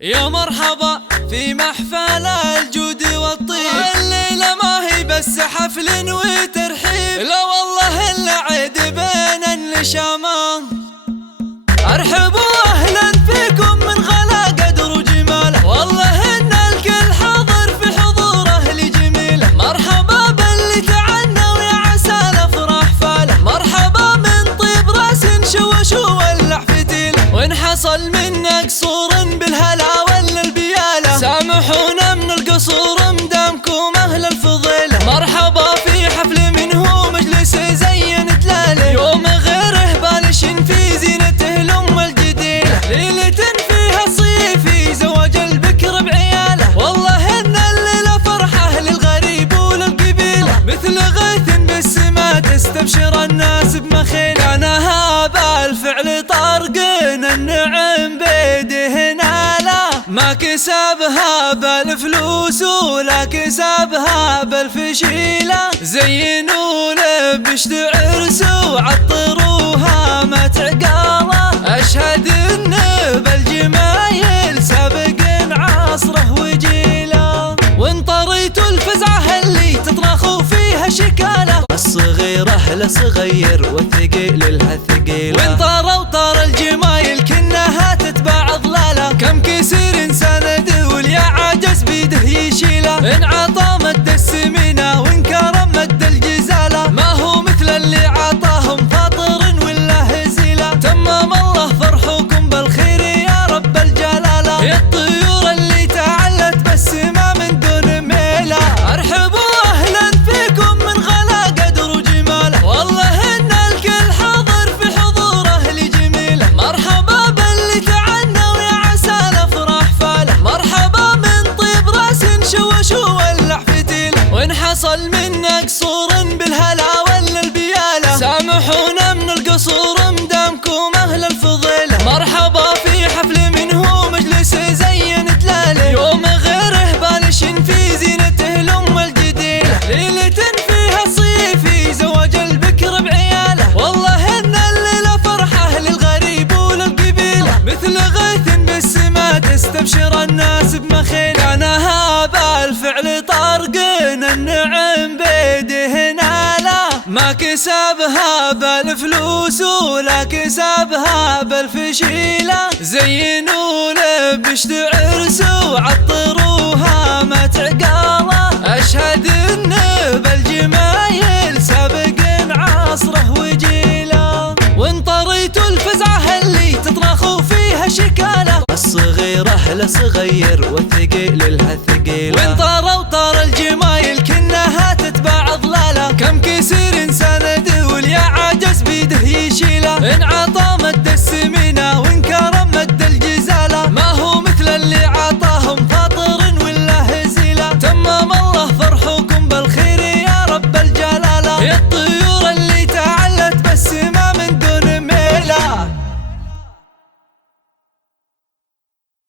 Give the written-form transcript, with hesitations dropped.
يا مرحبا في محفل الجود والطيب، الليلة ما هي بس حفل وترحيب، لا والله إلا عيد بين النشامان. ارحبوا أهلا فيكم من غلا قدر وجماله، والله إن الكل حاضر في حضور أهل جميله. مرحبا باللي تعنى ويا عسى الأفراح فاله، مرحبا من طيب راس شوش وولع فتيله، وإن حصل منا قصور بالهلا ولا البياله سامحونا من القصور مدامكم أهل الفضيله. مرحبا في حفل منه مجلس زين دلاله، يوم غيره بالش في زينته الأم الجديله، ليلة فيها صيفي زواج البكر بعياله، والله إن الليلة فرحة للغريب وللقبيله، مثل غيث بالسما تستبشر الناس بمخيل. أنا هذا الفعل طارقين النعم بيده ناله، ما كسبها بالفلوس ولا كسبها بالفشيله، زينوا لبشت عرس وعطروها ما تعقاله، اشهد ان بالجمايل سابق عصره وجيله، وان طريت الفزعه اللي تطرخوا فيها شكاله، الصغيره لصغير والثقيل لها ثقيله، وان طار الجمايل كنها تتبع ضلاله، كم كسر سند واليا عاجز بيده يشيله، ان عطى مد السمينه وان كرم مد الجزاله، ما هو مثل اللي عطاهم فاطر ولا هزيله، تمم الله فرحكم بالخير يا رب الجلاله، يا الطيور اللي تعلت بالسما من دون ميله. ارحبوا اهلا فيكم من غلا قدر وجماله، والله ان الكل حاضر في حضور اهل جميله، مرحبا باللي تعنى ويا عسى الافراح فاله، مرحبا من طيب راس شوش وولع فتيله، وان حصل منا قصور بالهلا ولا البياله سامحونا من القصور مدامكم اهل الفضيله. مرحبا في حفل منه مجلس زين دلاله، يوم غيره بالش في زينته الأم الجديله، ليلة فيها صيفي زواج البكر بعياله، والله إن الليلة فرحة للغريب وللقبيله، مثل غيث بالسما تستبشر الناس بمخيل. أنا هذا الفعل طارقين النعم بيده ناله، ما كسبها بالفلوس ولا كسبها بالفشيله، زينوا لبشت عرس وعطروها ما تعقاله، اشهد ان بالجمايل سابق عصره وجيله، وان طريت الفزعه اللي تطرخوا فيها شكاله، الصغيره لصغير والثقيل لها ثقيله، وان طار الجمايل كنها